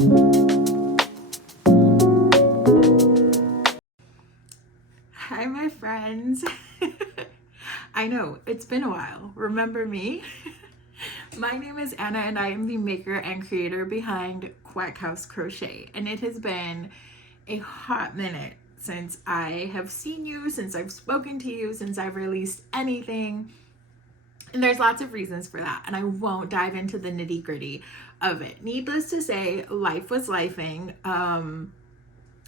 Hi, my friends. I know, it's been a while. Remember me? My name is Anna and I am the maker and creator behind Quack Crochet. And it has been a hot minute since I have seen you, since I've spoken to you, since I've released anything. And there's lots of reasons for that. And I won't dive into the nitty gritty of it. Needless to say, life was lifing.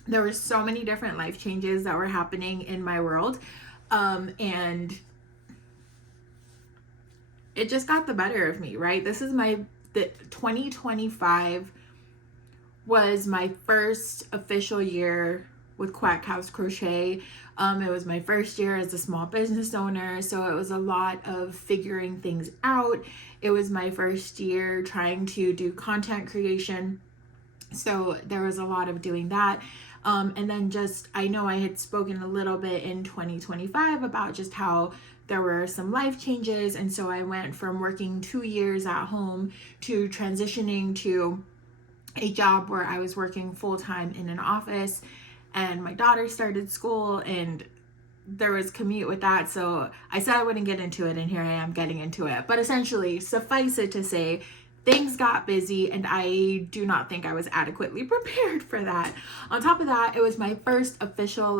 There were so many different life changes that were happening in my world. And it just got the better of me, right? This is the 2025 was my first official year with Quack Crochet. It was my first year as a small business owner, so it was a lot of figuring things out. It was my first year trying to do content creation, so there was a lot of doing that. And then I know I had spoken a little bit in 2025 about just how there were some life changes. And so I went from working 2 years at home to transitioning to a job where I was working full-time in an office, and my daughter started school and there was commute with that. So I said I wouldn't get into it, and here I am getting into it. But essentially, suffice it to say, things got busy and I do not think I was adequately prepared for that. On top of that, it was my first official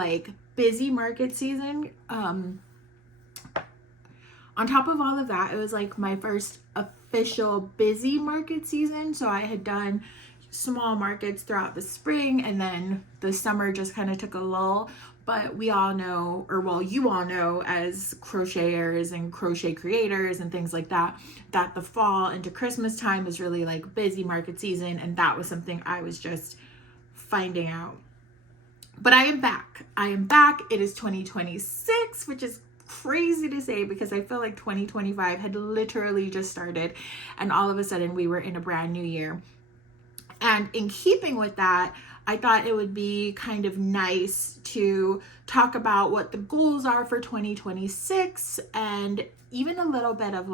busy market season. On top of all of that, it was my first official busy market season. So I had done small markets throughout the spring, and then the summer just kind of took a lull. But we all know, or well, you all know as crocheters and crochet creators and things like that, that the fall into Christmas time is really busy market season. And that was something I was just finding out. But I am back. It is 2026, which is crazy to say because I feel like 2025 had literally just started and all of a sudden we were in a brand new year. And in keeping with that, I thought it would be kind of nice to talk about what the goals are for 2026 and even a little bit of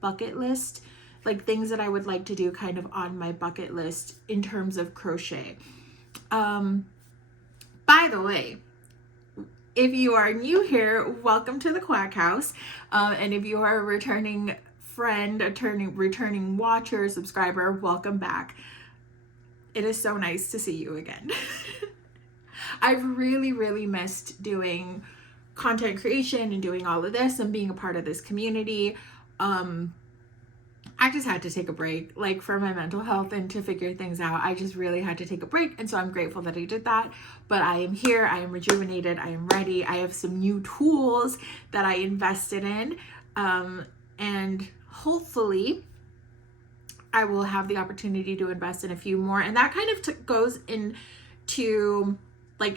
bucket list, things that I would like to do kind of on my bucket list in terms of crochet. By the way, if you are new here, welcome to the Quack House. And if you are a returning friend, returning watcher, subscriber, welcome back. It is so nice to see you again. I've really, really missed doing content creation and doing all of this and being a part of this community. I just had to take a break, for my mental health and to figure things out. I just really had to take a break. And so I'm grateful that I did that. But I am here. I am rejuvenated. I am ready. I have some new tools that I invested in. And hopefully I will have the opportunity to invest in a few more. And that kind of goes into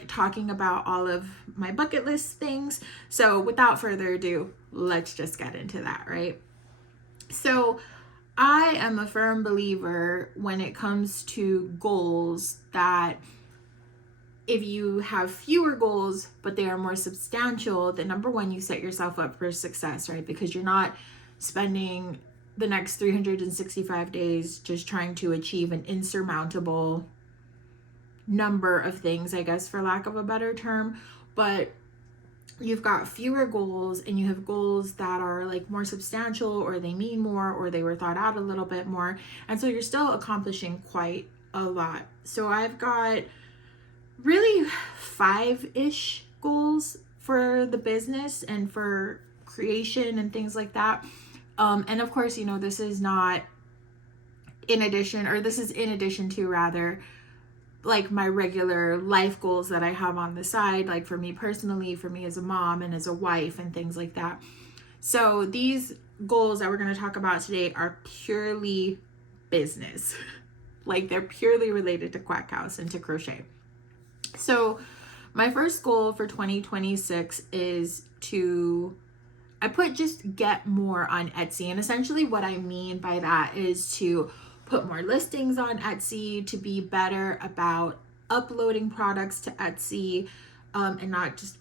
talking about all of my bucket list things. So without further ado, let's just get into that, right? So I am a firm believer when it comes to goals that if you have fewer goals, but they are more substantial, then number one, you set yourself up for success, right? Because you're not spending the next 365 days just trying to achieve an insurmountable number of things, I guess, for lack of a better term. But you've got fewer goals and you have goals that are more substantial, or they mean more, or they were thought out a little bit more. And so you're still accomplishing quite a lot. So I've got really 5-ish goals for the business and for creation and things like that. And of course, this is not in addition, or this is in addition to rather, my regular life goals that I have on the side, for me personally, for me as a mom and as a wife and things like that. So these goals that we're going to talk about today are purely business. They're purely related to Quack House and to crochet. So my first goal for 2026 is just get more on Etsy. And essentially what I mean by that is to put more listings on Etsy, to be better about uploading products to Etsy, and not just,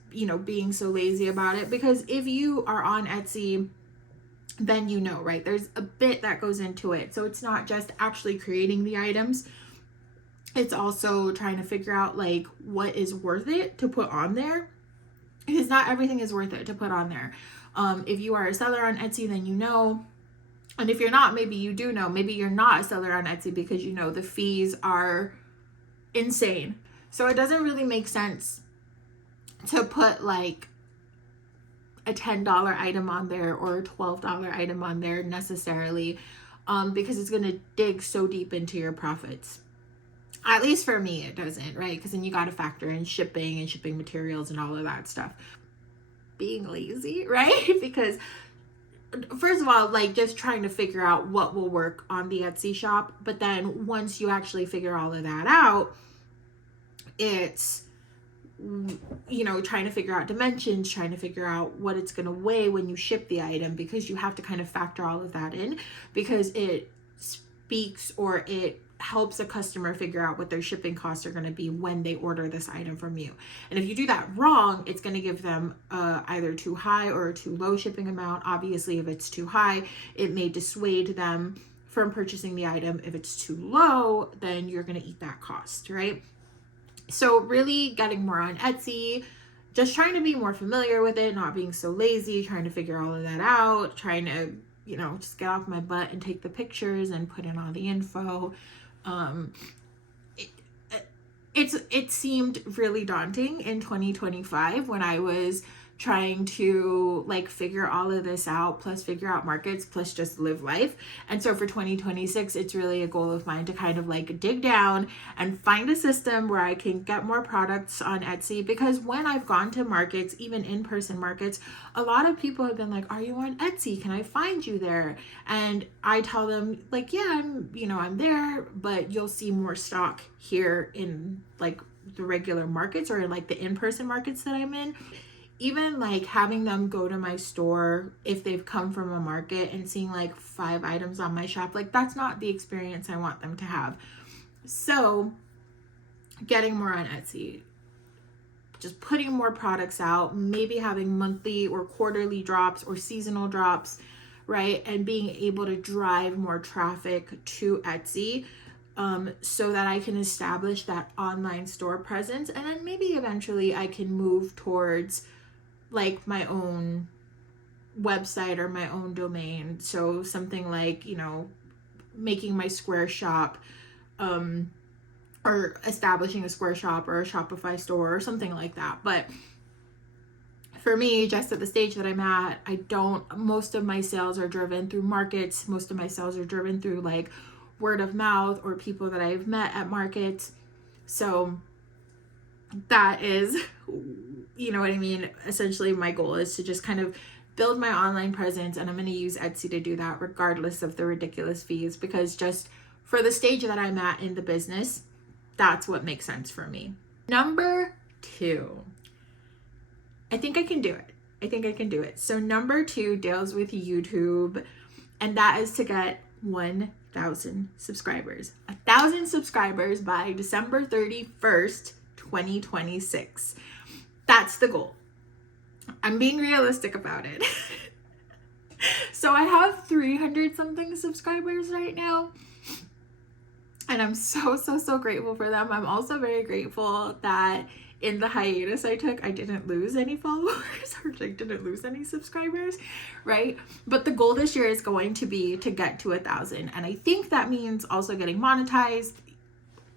being so lazy about it. Because if you are on Etsy, then right? There's a bit that goes into it. So it's not just actually creating the items. It's also trying to figure out like what is worth it to put on there, because not everything is worth it to put on there. If you are a seller on Etsy, then you know. And if you're not, maybe you do know. Maybe you're not a seller on Etsy because you know the fees are insane. So it doesn't really make sense to put like a $10 item on there or a $12 item on there necessarily, because it's going to dig so deep into your profits. At least for me, it doesn't, right? Because then you got to factor in shipping and shipping materials and all of that stuff. Being lazy, right? Because first of all, like just trying to figure out what will work on the Etsy shop. But then once you actually figure all of that out, it's, you know, trying to figure out dimensions, trying to figure out what it's going to weigh when you ship the item, because you have to kind of factor all of that in, because it speaks, or it helps a customer figure out what their shipping costs are going to be when they order this item from you. And if you do that wrong, it's going to give them either too high or a too low shipping amount. Obviously, if it's too high, it may dissuade them from purchasing the item. If it's too low, then you're going to eat that cost, right? So really getting more on Etsy, just trying to be more familiar with it, not being so lazy, trying to figure all of that out, trying to, you know, just get off my butt and take the pictures and put in all the info. It seemed really daunting in 2025 when I was trying to like figure all of this out, plus figure out markets, plus just live life. And so for 2026, it's really a goal of mine to kind of like dig down and find a system where I can get more products on Etsy. Because when I've gone to markets, even in-person markets, a lot of people have been like, are you on Etsy? Can I find you there? And I tell them like, yeah, I'm there, but you'll see more stock here in like the regular markets, or in like the in-person markets that I'm in. Even like having them go to my store if they've come from a market and seeing like 5 items on my shop, like that's not the experience I want them to have. So getting more on Etsy, just putting more products out, maybe having monthly or quarterly drops or seasonal drops, right? And being able to drive more traffic to Etsy, so that I can establish that online store presence. And then maybe eventually I can move towards like my own website or my own domain. So something like, you know, making my Square shop, or establishing a Square shop or a Shopify store or something like that. But for me, just at the stage that I'm at, most of my sales are driven through markets. Most of my sales are driven through like word of mouth or people that I've met at markets. So that is, you know what I mean? Essentially, my goal is to just kind of build my online presence, and I'm going to use Etsy to do that regardless of the ridiculous fees, because just for the stage that I'm at in the business, that's what makes sense for me. Number 2, I think I can do it. So number 2 deals with YouTube, and that is to get 1,000 subscribers. 1,000 subscribers by December 31st, 2026. That's the goal. I'm being realistic about it. So I have 300 something subscribers right now, and I'm so grateful for them. I'm also very grateful that in the hiatus I took, I didn't lose any followers or I didn't lose any subscribers, right? But the goal this year is going to be to get to 1,000. And I think that means also getting monetized.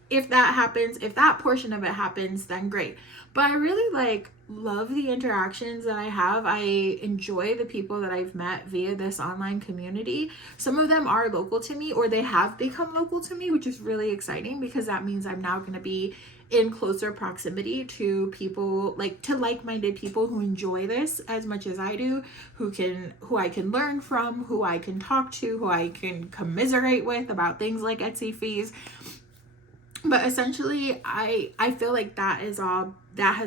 If that happens, if that portion of it happens, then great. But I really love the interactions that I have. I enjoy the people that I've met via this online community. Some of them are local to me, or they have become local to me, which is really exciting, because that means I'm now going to be in closer proximity to people, like-minded people who enjoy this as much as I do, who I can learn from, who I can talk to, who I can commiserate with about things like Etsy fees. But essentially, I feel like that has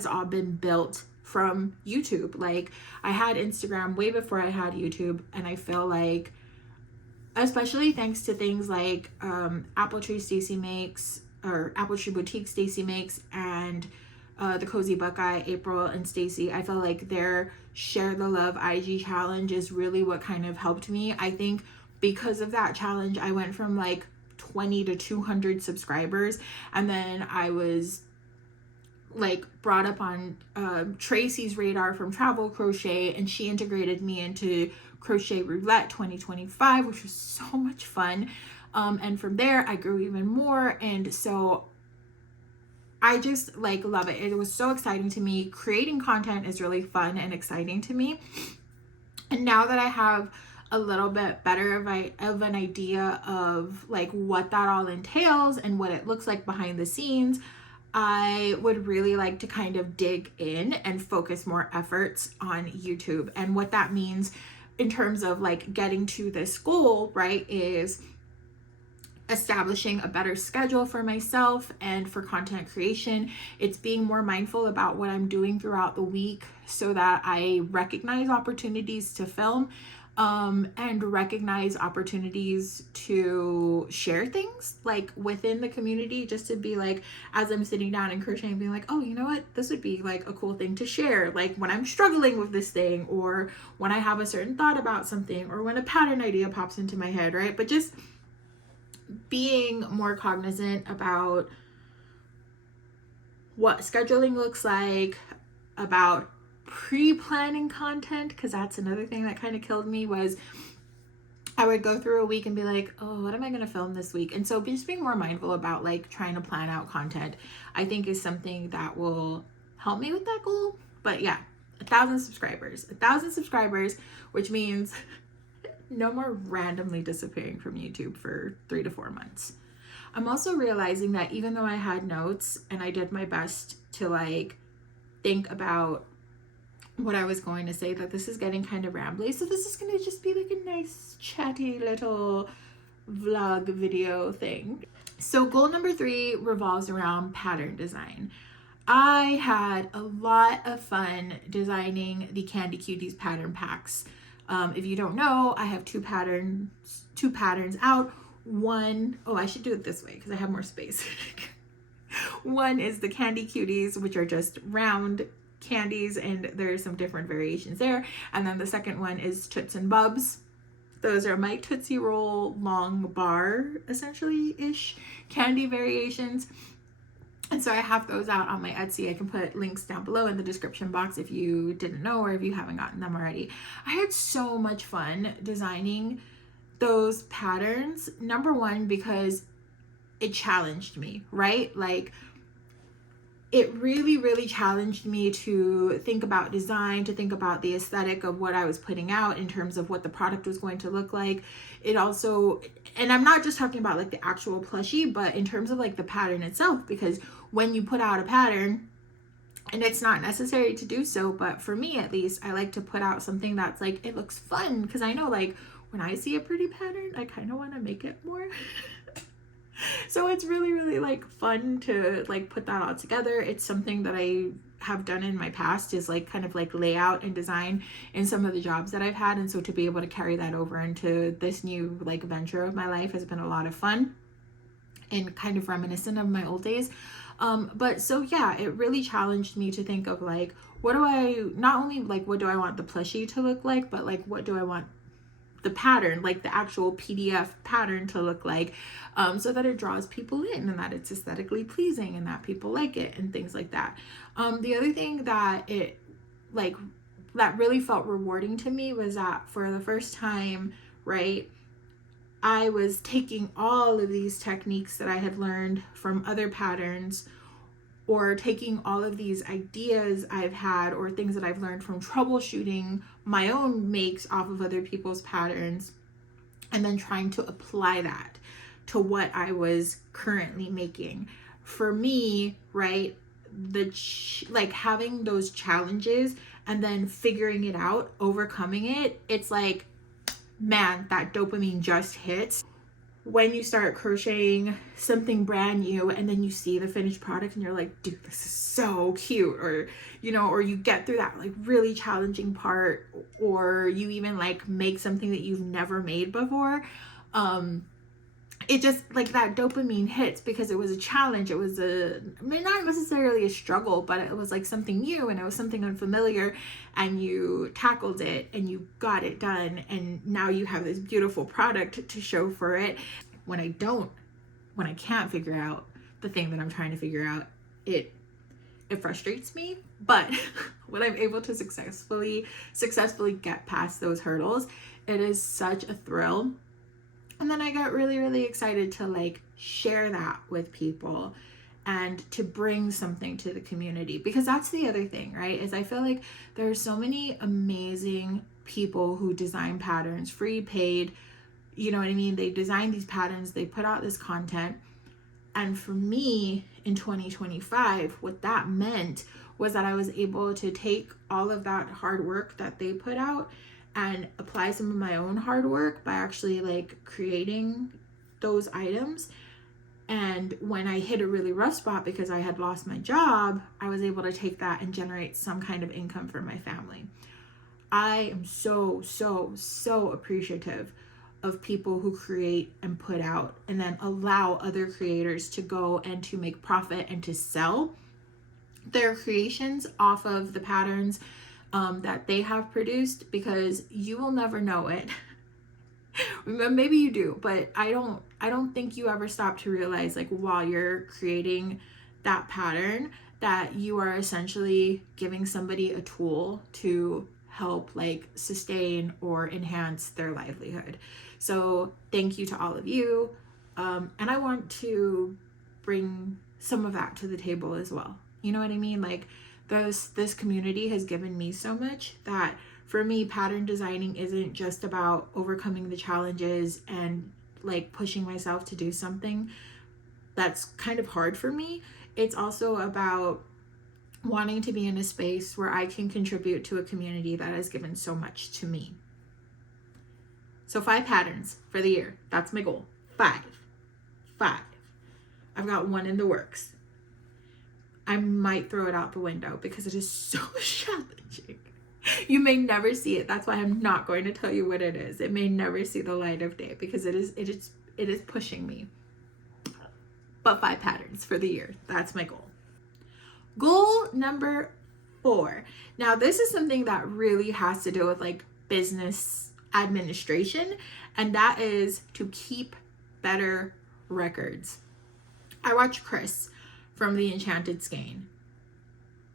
all been built from YouTube. Like, I had Instagram way before I had YouTube, and I feel like, especially thanks to things like Apple Tree Stacy makes, or Apple Tree Boutique Stacy makes, and the Cozy Buckeye, April and Stacy, I feel like their Share the Love IG challenge is really what kind of helped me. I think because of that challenge, I went from 20 to 200 subscribers. And then I was like brought up on Tracy's radar from Travel Crochet, and she integrated me into Crochet Roulette 2025, which was so much fun. And from there I grew even more, and so I just like love it. It was so exciting to me. Creating content is really fun and exciting to me. And now that I have a little bit better of an idea of like what that all entails and what it looks like behind the scenes, I would really like to kind of dig in and focus more efforts on YouTube. And what that means in terms of like getting to this goal, right, is establishing a better schedule for myself and for content creation. It's being more mindful about what I'm doing throughout the week so that I recognize opportunities to film, and recognize opportunities to share things like within the community, just to be like, as I'm sitting down and crocheting, being like, oh, you know what, this would be like a cool thing to share, like when I'm struggling with this thing, or when I have a certain thought about something, or when a pattern idea pops into my head, right? But just being more cognizant about what scheduling looks like, about pre-planning content, because that's another thing that kind of killed me, was I would go through a week and be like, oh, what am I going to film this week? And so just being more mindful about like trying to plan out content, I think is something that will help me with that goal. But yeah, 1,000 subscribers, which means no more randomly disappearing from YouTube for 3 to 4 months. I'm also realizing that even though I had notes and I did my best to like think about what I was going to say, that this is getting kind of rambly. So this is going to just be like a nice chatty little vlog video thing. So goal number 3 revolves around pattern design. I had a lot of fun designing the Candy Cuties pattern packs. If you don't know, I have two patterns out. One, oh, I should do it this way because I have more space. One is the Candy Cuties, which are just round candies, and there's some different variations there. And then the second one is Toots and Bubs. Those are my Tootsie Roll long bar, essentially-ish candy variations. And so I have those out on my Etsy. I can put links down below in the description box if you didn't know or if you haven't gotten them already. I had so much fun designing those patterns. Number one, because it challenged me, right? Like, it really, really challenged me to think about design, to think about the aesthetic of what I was putting out in terms of what the product was going to look like. It also, and I'm not just talking about like the actual plushie, but in terms of like the pattern itself, because when you put out a pattern, and it's not necessary to do so, but for me at least, I like to put out something that's like, it looks fun, because I know like when I see a pretty pattern, I kind of want to make it more. So it's really, really like fun to like put that all together. It's something that I have done in my past, is like kind of like layout and design in some of the jobs that I've had. And so to be able to carry that over into this new like venture of my life has been a lot of fun and kind of reminiscent of my old days. But so yeah, it really challenged me to think of like, what do I, not only like what do I want the plushie to look like, but like what do I want the pattern, like the actual PDF pattern to look like, so that it draws people in and that it's aesthetically pleasing and that people like it and things like that. The other thing that it like that really felt rewarding to me was that for the first time, right, I was taking all of these techniques that I had learned from other patterns, or taking all of these ideas I've had or things that I've learned from troubleshooting my own makes off of other people's patterns, and then trying to apply that to what I was currently making. For me, right, like having those challenges and then figuring it out, overcoming it, it's like, man, that dopamine just hits when you start crocheting something brand new and then you see the finished product and you're like, dude, this is so cute, or you know, or you get through that like really challenging part, or you even like make something that you've never made before. It just like that dopamine hits because it was a challenge. It was not necessarily a struggle, but it was like something new and it was something unfamiliar, and you tackled it and you got it done, and now you have this beautiful product to show for it. When I don't when I can't figure out the thing that I'm trying to figure out, it frustrates me. But when I'm able to successfully get past those hurdles, it is such a thrill. And then I got really, really excited to like share that with people and to bring something to the community, because that's the other thing, right? Is I feel like there are so many amazing people who design patterns, free, paid, you know what I mean? They design these patterns, they put out this content. And for me in 2025, what that meant was that I was able to take all of that hard work that they put out and apply some of my own hard work by actually like creating those items. And when I hit a really rough spot because I had lost my job, I was able to take that and generate some kind of income for my family. I am so, so, so appreciative of people who create and put out and then allow other creators to go and to make profit and to sell their creations off of the patterns that they have produced, because you will never know it. Maybe you do, but I don't think you ever stop to realize, like, while you're creating that pattern, that you are essentially giving somebody a tool to help like sustain or enhance their livelihood. So thank you to all of you. And I want to bring some of that to the table as well. You know what I mean? Like this community has given me so much that for me, pattern designing isn't just about overcoming the challenges and like pushing myself to do something that's kind of hard for me. It's also about wanting to be in a space where I can contribute to a community that has given so much to me. So 5 patterns for the year. That's my goal. 5. I've got 1 in the works. I might throw it out the window because it is so challenging. You may never see it. That's why I'm not going to tell you what it is. It may never see the light of day because it is pushing me. But 5 patterns for the year. That's my goal. Goal number 4. Now, this is something that really has to do with like business administration, and that is to keep better records. I watch Chris from the Enchanted Skein,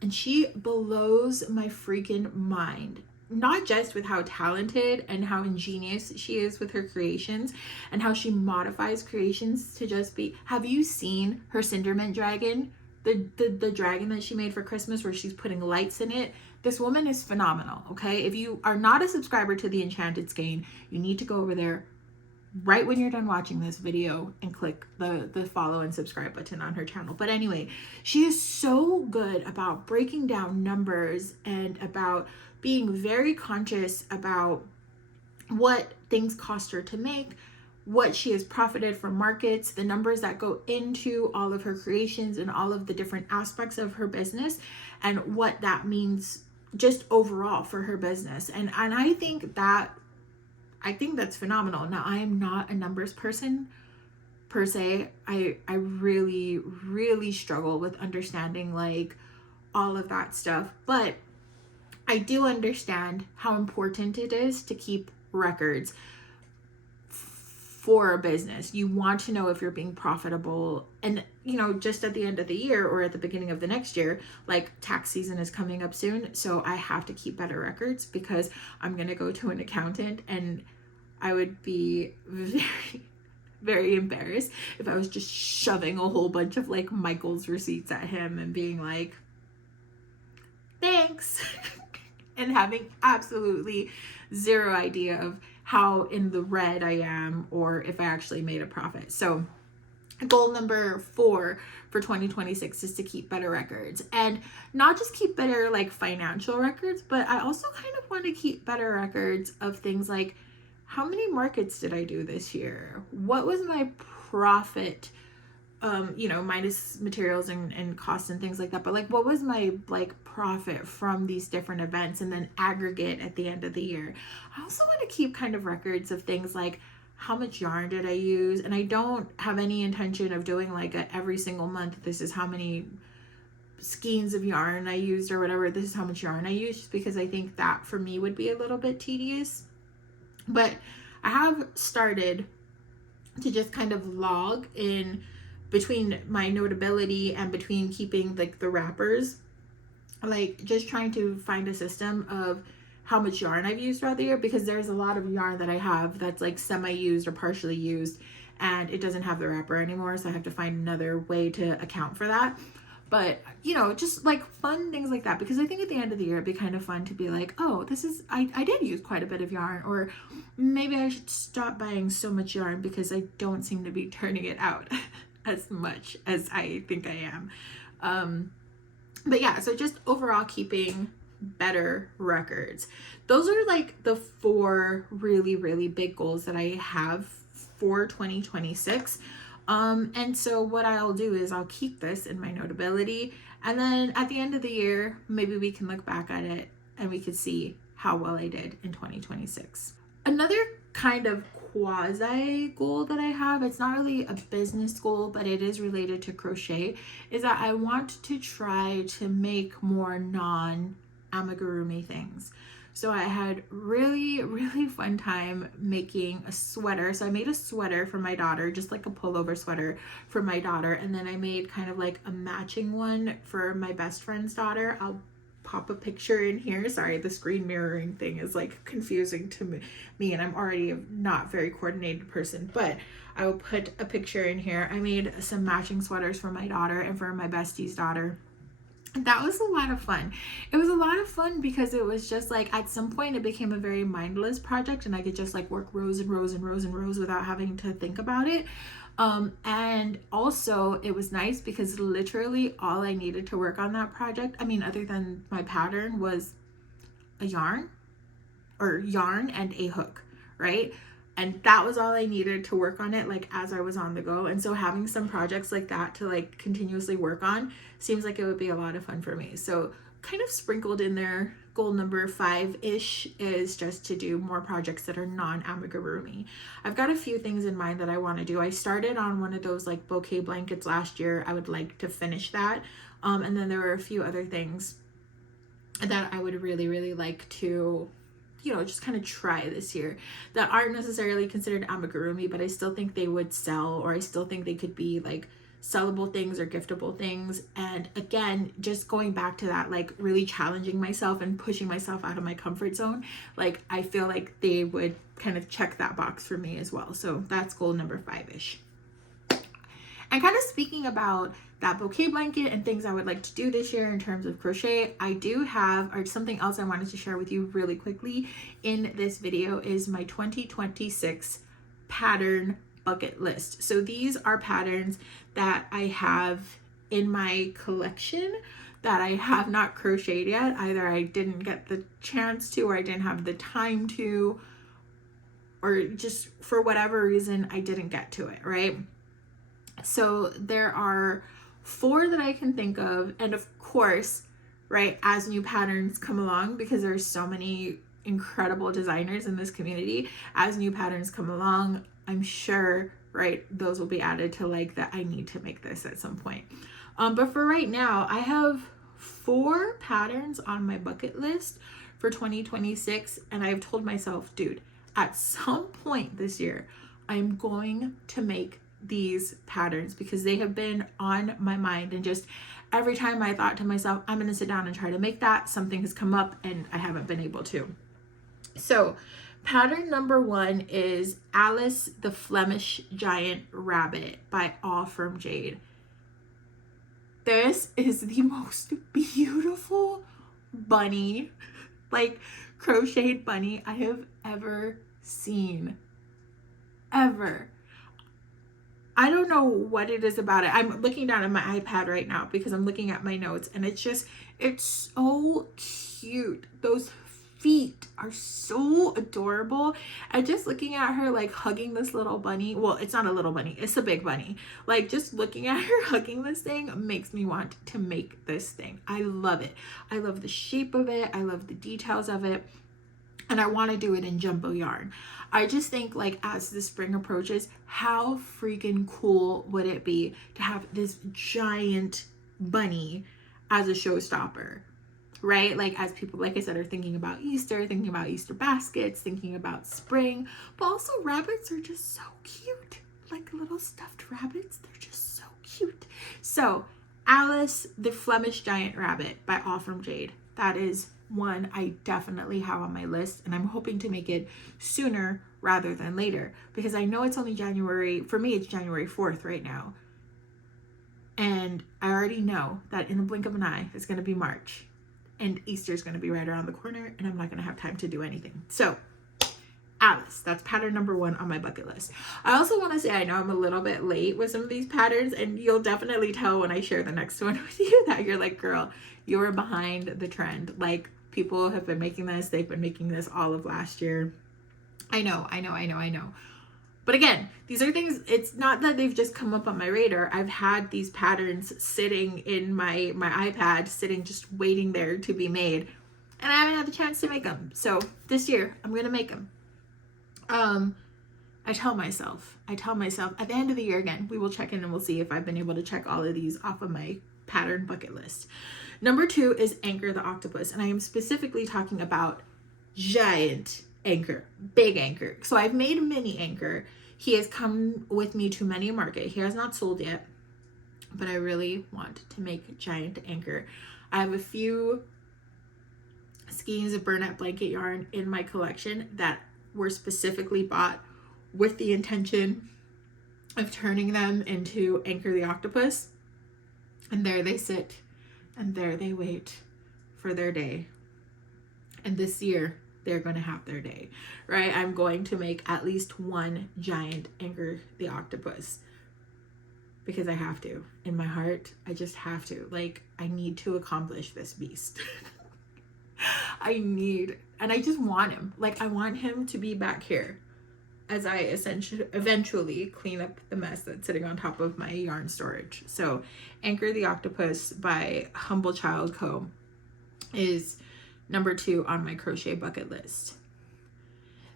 and she blows my freaking mind. Not just with how talented and how ingenious she is with her creations and how she modifies creations to just be. Have you seen her Cindermint dragon? The dragon that she made for Christmas where she's putting lights in it. This woman is phenomenal, okay? If you are not a subscriber to the Enchanted Skein, you need to go over there right when you're done watching this video and click the follow and subscribe button on her channel. But anyway, she is so good about breaking down numbers and about being very conscious about what things cost her to make, what she has profited from markets, the numbers that go into all of her creations and all of the different aspects of her business, and what that means just overall for her business. And I think that's phenomenal. Now, I am not a numbers person per se. I really, really struggle with understanding like all of that stuff, but I do understand how important it is to keep records for a business. You want to know if you're being profitable, and you know, just at the end of the year or at the beginning of the next year, like tax season is coming up soon, so I have to keep better records because I'm going to go to an accountant, and I would be very, very embarrassed if I was just shoving a whole bunch of like Michael's receipts at him and being like, thanks, and having absolutely zero idea of how in the red I am or if I actually made a profit. So goal number 4 for 2026 is to keep better records, and not just keep better like financial records, but I also kind of want to keep better records of things like, how many markets did I do this year? What was my profit? Minus materials and costs and things like that. But like, what was my like profit from these different events, and then aggregate at the end of the year? I also want to keep kind of records of things like, how much yarn did I use? And I don't have any intention of doing like every single month, this is how many skeins of yarn I used or whatever. This is how much yarn I used, just because I think that for me would be a little bit tedious. But I have started to just kind of log in between my notability and between keeping like the wrappers, like just trying to find a system of how much yarn I've used throughout the year, because there's a lot of yarn that I have that's like semi-used or partially used and it doesn't have the wrapper anymore, so I have to find another way to account for that. But you know, just like fun things like that, because I think at the end of the year it'd be kind of fun to be like, oh, this is, I did use quite a bit of yarn, or maybe I should stop buying so much yarn because I don't seem to be turning it out as much as I think I am. But yeah, so just overall keeping better records. Those are like the 4 really, really big goals that I have for 2026. And so what I'll do is I'll keep this in my notability, and then at the end of the year, maybe we can look back at it and we could see how well I did in 2026. Another kind of quasi goal that I have, it's not really a business goal, but it is related to crochet, is that I want to try to make more non-amigurumi things. So I had really, really fun time making a sweater. So I made a sweater for my daughter, just like a pullover sweater for my daughter. And then I made kind of like a matching one for my best friend's daughter. I'll pop a picture in here. Sorry, the screen mirroring thing is like confusing to me, and I'm already a not very coordinated person, but I will put a picture in here. I made some matching sweaters for my daughter and for my bestie's daughter. That was a lot of fun. It was a lot of fun because it was just like, at some point it became a very mindless project and I could just like work rows and rows and rows and rows without having to think about it. And also it was nice because literally all I needed to work on that project, I mean, other than my pattern, was a yarn and a hook, right? And that was all I needed to work on it, like as I was on the go. And so having some projects like that to like continuously work on seems like it would be a lot of fun for me. So kind of sprinkled in there, goal number 5-ish is just to do more projects that are non-amigurumi. I've got a few things in mind that I want to do. I started on one of those like bouquet blankets last year. I would like to finish that. And then there were a few other things that I would really, really like to, you know, just kind of try this year that aren't necessarily considered amigurumi, but I still think they would sell, or I still think they could be like sellable things or giftable things. And again, just going back to that, like really challenging myself and pushing myself out of my comfort zone, like I feel like they would kind of check that box for me as well. So that's goal number 5-ish. And kind of speaking about that bouquet blanket and things I would like to do this year in terms of crochet, I do have, or something else I wanted to share with you really quickly in this video, is my 2026 pattern bucket list. So these are patterns that I have in my collection that I have not crocheted yet. Either I didn't get the chance to, or I didn't have the time to, or just for whatever reason I didn't get to it, right? So there are 4 that I can think of, and of course, right, as new patterns come along, because there's so many incredible designers in this community, as new patterns come along, I'm sure, right, those will be added to like that I need to make this at some point. But for right now, I have 4 patterns on my bucket list for 2026, and I've told myself, dude, at some point this year, I'm going to make these patterns, because they have been on my mind, and just every time I thought to myself, I'm going to sit down and try to make that, something has come up and I haven't been able to. So pattern number 1 is Alice the Flemish Giant Rabbit by All From Jade. This is the most beautiful bunny, like crocheted bunny I have ever seen, ever. I don't know what it is about it. I'm looking down at my iPad right now because I'm looking at my notes, and it's so cute. Those feet are so adorable. And just looking at her like hugging this little bunny, well, it's not a little bunny, it's a big bunny. Like just looking at her hugging this thing makes me want to make this thing. I love it. I love the shape of it. I love the details of it. And I want to do it in jumbo yarn. I just think, like, as the spring approaches, how freaking cool would it be to have this giant bunny as a showstopper, right? Like, as people, like I said, are thinking about Easter baskets, thinking about spring, but also rabbits are just so cute. Like little stuffed rabbits, they're just so cute. So Alice, the Flemish Giant Rabbit by All From Jade. That is one I definitely have on my list, and I'm hoping to make it sooner rather than later, because I know it's only January. For me, it's January 4th right now. And I already know that in the blink of an eye, it's going to be March. And Easter's going to be right around the corner, and I'm not going to have time to do anything. So Alice, that's pattern number 1 on my bucket list. I also want to say, I know I'm a little bit late with some of these patterns, and you'll definitely tell when I share the next one with you that you're like, girl, you were behind the trend. Like, people have been making this. They've been making this all of last year. I know. But again, these are things, it's not that they've just come up on my radar. I've had these patterns sitting in my iPad, sitting just waiting there to be made. And I haven't had the chance to make them. So this year, I'm going to make them. I tell myself at the end of the year, again, we will check in and we'll see if I've been able to check all of these off of my pattern bucket list. Number 2 is Anchor the Octopus. And I am specifically talking about giant Anchor, big Anchor. So I've made a mini Anchor. He has come with me to many a market. He has not sold yet, but I really want to make giant Anchor. I have a few skeins of Burnett blanket yarn in my collection that were specifically bought with the intention of turning them into Anchor the Octopus. And there they sit, and there they wait for their day. And this year, they're going to have their day, right? I'm going to make at least one giant Anchor the Octopus because I have to. In my heart, I just have to. Like, I need to accomplish this beast. And I just want him. Like, I want him to be back here as I eventually clean up the mess that's sitting on top of my yarn storage. So Anchor the Octopus by Humble Child Co. is number 2 on my crochet bucket list.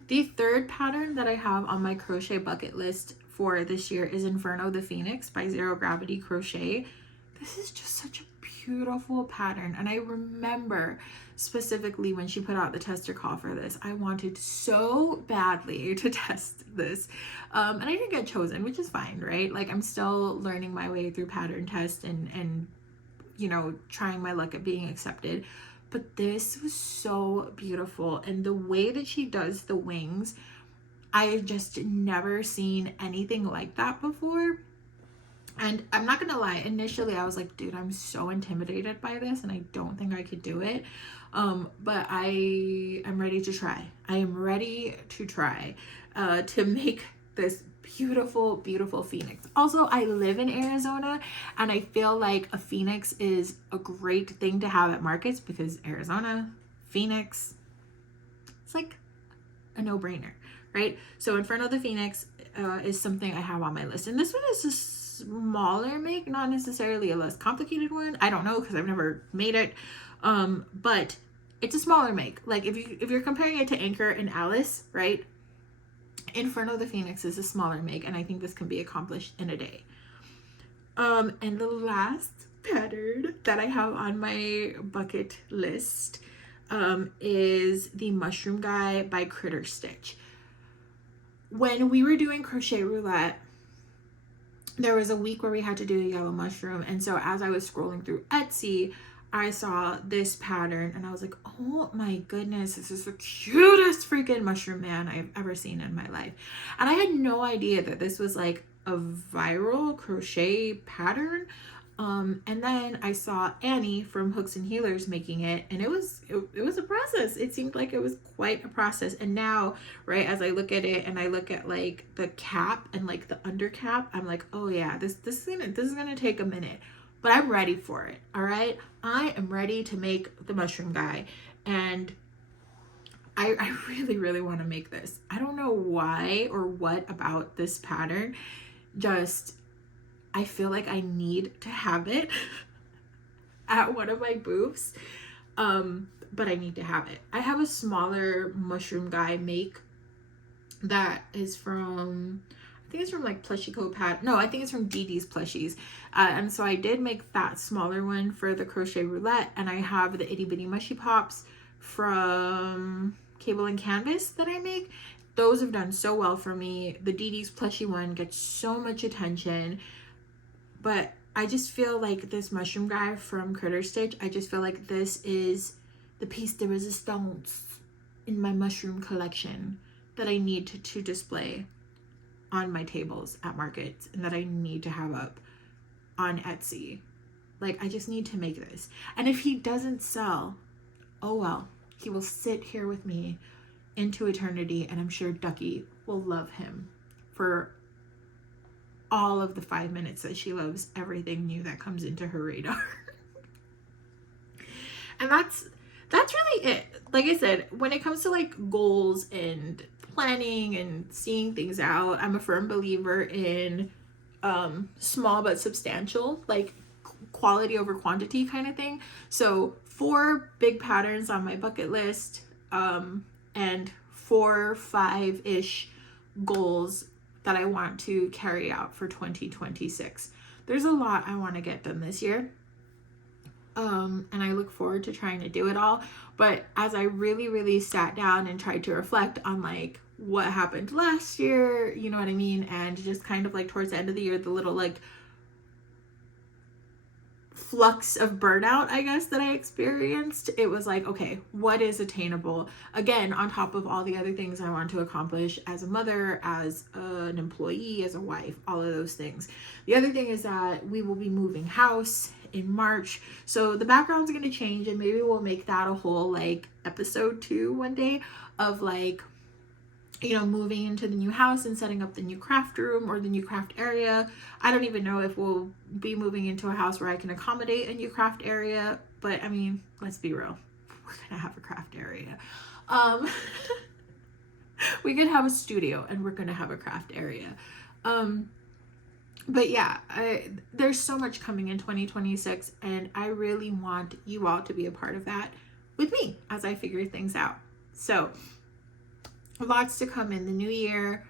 The third pattern that I have on my crochet bucket list for this year is Inferno the Phoenix by Zero Gravity Crochet. This is just such a beautiful pattern, and I remember specifically when she put out the tester call for this, I wanted so badly to test this, and I didn't get chosen, which is fine, right? Like, I'm still learning my way through pattern test and you know, trying my luck at being accepted. But this was so beautiful, and the way that she does the wings, I have just never seen anything like that before. And I'm not gonna lie, initially I was like, dude, I'm so intimidated by this and I don't think I could do it. But I am ready to try. I am ready to try to make this beautiful, beautiful phoenix. Also, I live in Arizona, and I feel like a phoenix is a great thing to have at markets because Arizona, phoenix, it's like a no-brainer, right? So Inferno the Phoenix is something I have on my list. And this one is a smaller make, not necessarily a less complicated one. I don't know because I've never made it. But it's a smaller make. Like, if you're comparing it to Anchor and Alice, right? Inferno the Phoenix is a smaller make, and I think this can be accomplished in a day. And the last pattern that I have on my bucket list is the Mushroom Guy by Critter Stitch. When we were doing Crochet Roulette, there was a week where we had to do a yellow mushroom, and so as I was scrolling through Etsy, I saw this pattern and I was like, oh my goodness, this is the cutest freaking mushroom man I've ever seen in my life. And I had no idea that this was like a viral crochet pattern. And then I saw Annie from Hooks and Healers making it, and it was a process. It seemed like it was quite a process. And now, right, as I look at it and I look at like the cap and like the under cap, I'm like, oh yeah, this is gonna take a minute. But I'm ready for it, all right? I am ready to make the Mushroom Guy, and I really, really want to make this. I don't know why or what about this pattern. Just, I feel like I need to have it at one of my booths, but I need to have it. I have a smaller Mushroom Guy make that is from... I think it's from like Plushie Co. No, I think it's from Dee Dee's Plushies. And so I did make that smaller one for the Crochet Roulette, and I have the Itty Bitty Mushy Pops from Cable and Canvas that I make. Those have done so well for me. The Dee Dee's Plushie one gets so much attention. but I just feel like this mushroom guy from Critter Stitch, I just feel like this is the piece de resistance in my mushroom collection that I need to display on my tables at markets, and that I need to have up on Etsy. Like, I just need to make this. And if he doesn't sell, oh well, he will sit here with me into eternity, and I'm sure Ducky will love him for all of the 5 minutes that she loves everything new that comes into her radar. And that's really it. Like I said, when it comes to like goals and planning and seeing things out, I'm a firm believer in small but substantial, like quality over quantity kind of thing. So 4 big patterns on my bucket list, and 4, 5-ish goals that I want to carry out for 2026. There's a lot I want to get done this year. And I look forward to trying to do it all. But as I really sat down and tried to reflect on like what happened last year, you know what I mean? And just kind of like towards the end of the year, the little like flux of burnout, I guess, that I experienced, it was like, okay, what is attainable? Again, on top of all the other things I want to accomplish as a mother, as an employee, as a wife, all of those things. The other thing is that we will be moving house in March. So the background's going to change, and maybe we'll make that a whole like episode 2 one day of like, you know, moving into the new house and setting up the new craft room or the new craft area. I don't even know if we'll be moving into a house where I can accommodate a new craft area, but I mean, let's be real. We're gonna have a craft area. We could have a studio and we're gonna have a craft area. But yeah, there's so much coming in 2026, and I really want you all to be a part of that with me as I figure things out. So lots to come in the new year,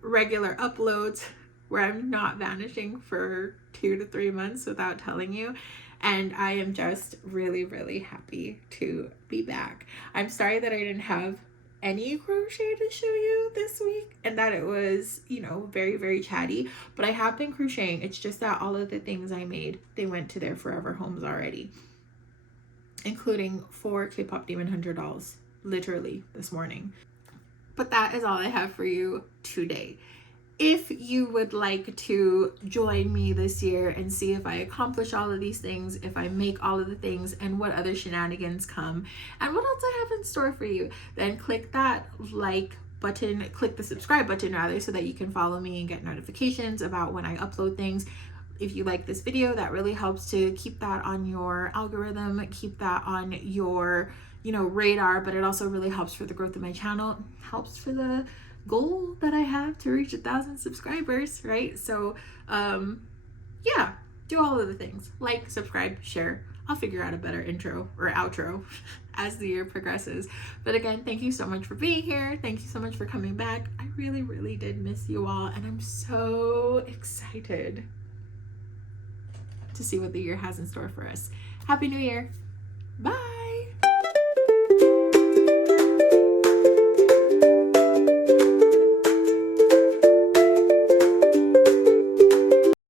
regular uploads where I'm not vanishing for 2 to 3 months without telling you. And I am just really happy to be back. I'm sorry that I didn't have any crochet to show you this week and that it was, you know, very chatty, but I have been crocheting. It's just that all of the things I made, they went to their forever homes already, including 4 K-pop Demon Hunter dolls, literally this morning. But that is all I have for you today. If you would like to join me this year and see if I accomplish all of these things, if I make all of the things, and what other shenanigans come, and what else I have in store for you, then click that like button, click the subscribe button rather, so that you can follow me and get notifications about when I upload things. If you like this video, that really helps to keep that on your algorithm, keep that on your, you know, radar, but it also really helps for the growth of my channel, helps for the goal that I have to reach 1,000 subscribers, right? So yeah, do all of the things, like, subscribe, share. I'll figure out a better intro or outro as the year progresses. But again, thank you so much for being here. Thank you so much for coming back. I really did miss you all, and I'm so excited to see what the year has in store for us. Happy New Year. Bye.